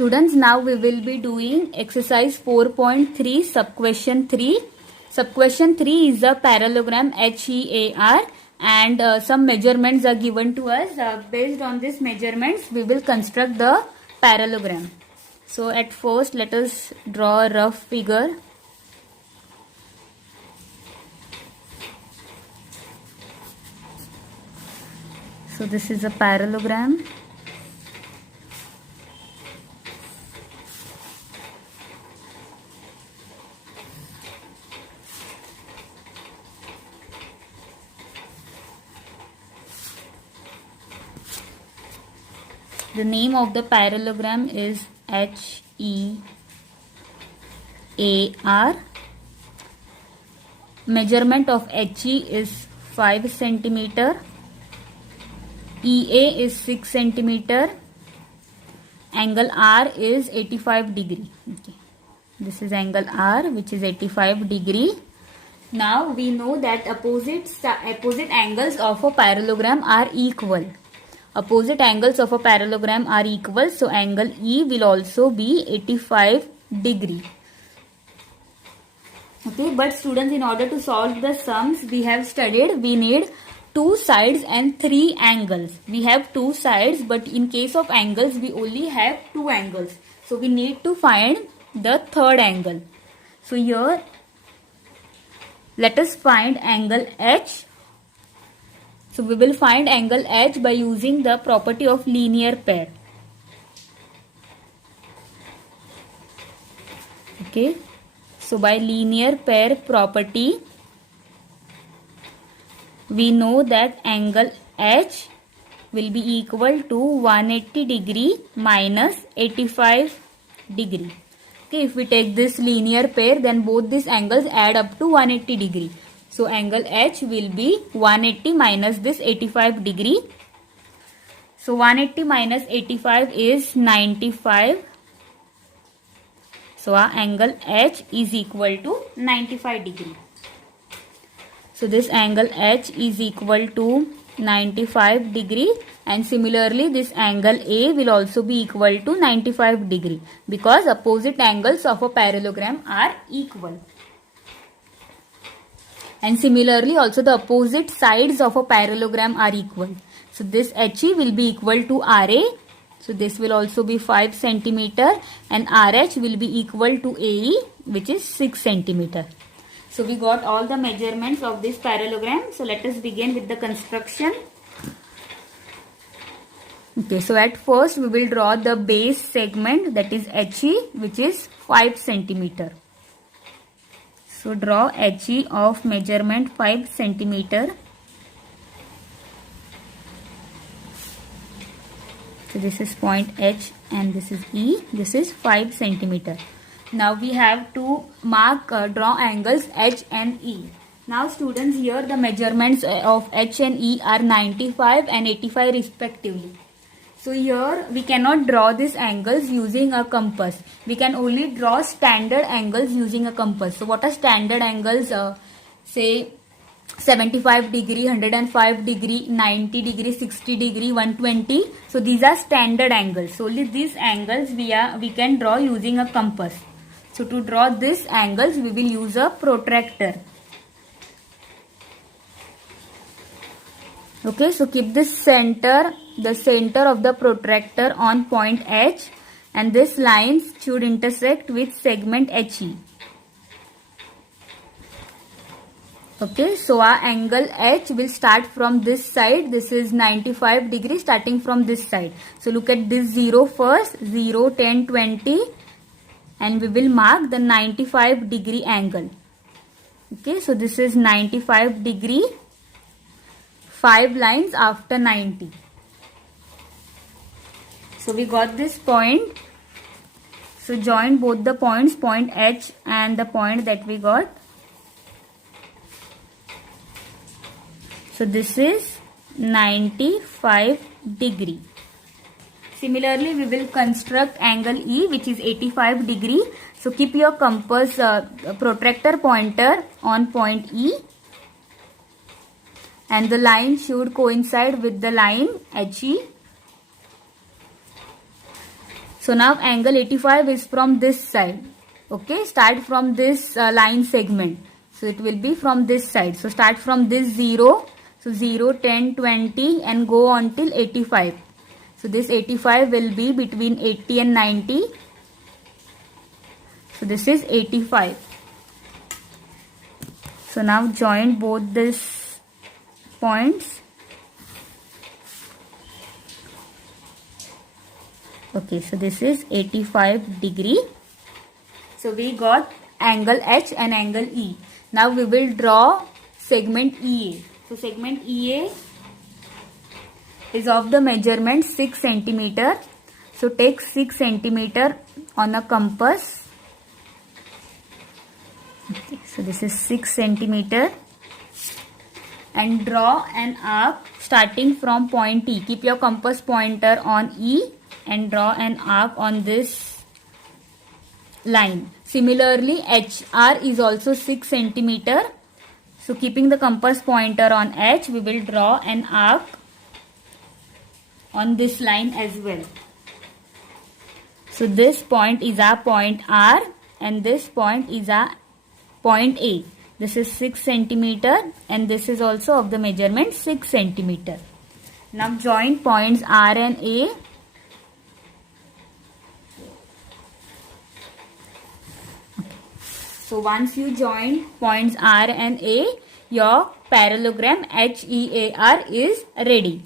Students, now we will be doing exercise 4.3 subquestion 3. Subquestion 3 is a parallelogram HEAR and some measurements are given to us. Based on these measurements, we will construct the parallelogram. So at first, let us draw a rough figure. So this is a parallelogram. The name of the parallelogram is HEAR. Measurement of HE is 5 centimeter. EA is 6 centimeter. Angle R is 85 degree. Okay. This is angle R, which is 85 degree. Now we know that opposite angles of a parallelogram are equal. Opposite angles of a parallelogram are equal, so angle E will also be 85 degree. Okay, but students, in order to solve the sums we have studied, we need two sides and three angles. We have two sides, but in case of angles we only have two angles. So we need to find the third angle. So here let us find angle H. So we will find angle H by using the property of linear pair. Okay. So by linear pair property, we know that angle H will be equal to 180 degree minus 85 degree. Okay, if we take this linear pair, then both these angles add up to 180 degree. So angle H will be 180 minus this 85 degree. So 180 minus 85 is 95. So our angle H is equal to 95 degree. So this angle H is equal to 95 degree, and similarly this angle A will also be equal to 95 degree because opposite angles of a parallelogram are equal. And similarly also the opposite sides of a parallelogram are equal. So this HE will be equal to RA. So this will also be 5 centimeter, and RH will be equal to AE, which is 6 centimeter. So we got all the measurements of this parallelogram. So let us begin with the construction. Okay, so at first we will draw the base segment, that is HE, which is 5 centimeter. So draw HE of measurement 5 centimeter. So this is point H and this is E. This is 5 centimeter. Now we have to draw angles H and E. Now students, here the measurements of H and E are 95 and 85 respectively. So here we cannot draw these angles using a compass. We can only draw standard angles using a compass. So what are standard angles? Say 75 degree, 105 degree, 90 degree, 60 degree, 120. So these are standard angles. So only these angles we can draw using a compass. So to draw these angles we will use a protractor. Okay, so keep the center of the protractor on point H, and this lines should intersect with segment HE. Okay, so our angle H will start from this side. This is 95 degree starting from this side. So look at this 0 first, 0, 10, 20, and we will mark the 95 degree angle. Okay, so this is 95 degree. 5 lines after 90. So we got this point. So join both the points, point H and the point that we got. So this is 95 degree. Similarly, we will construct angle E, which is 85 degree. So keep your compass protractor pointer on point E, and the line should coincide with the line HE. So So now angle 85 is from this side. Okay, start from this line segment. So it will be from this side. So start from this 0. So 0, 10, 20 and go on till 85. So this 85 will be between 80 and 90. So this is 85. So now join both these points. Okay, so this is 85 degree. So we got angle H and angle E. Now we will draw segment EA. So segment EA is of the measurement 6 centimeter. So take 6 centimeter on a compass. Okay, so this is 6 centimeter. And draw an arc starting from point E. Keep your compass pointer on E and draw an arc on this line. Similarly, HR is also 6 centimeter. So keeping the compass pointer on H, we will draw an arc on this line as well. So this point is our point R and this point is our point A. This is 6 centimeter and this is also of the measurement 6 centimeter. Now join points R and A. So once you join points R and A, your parallelogram HEAR is ready.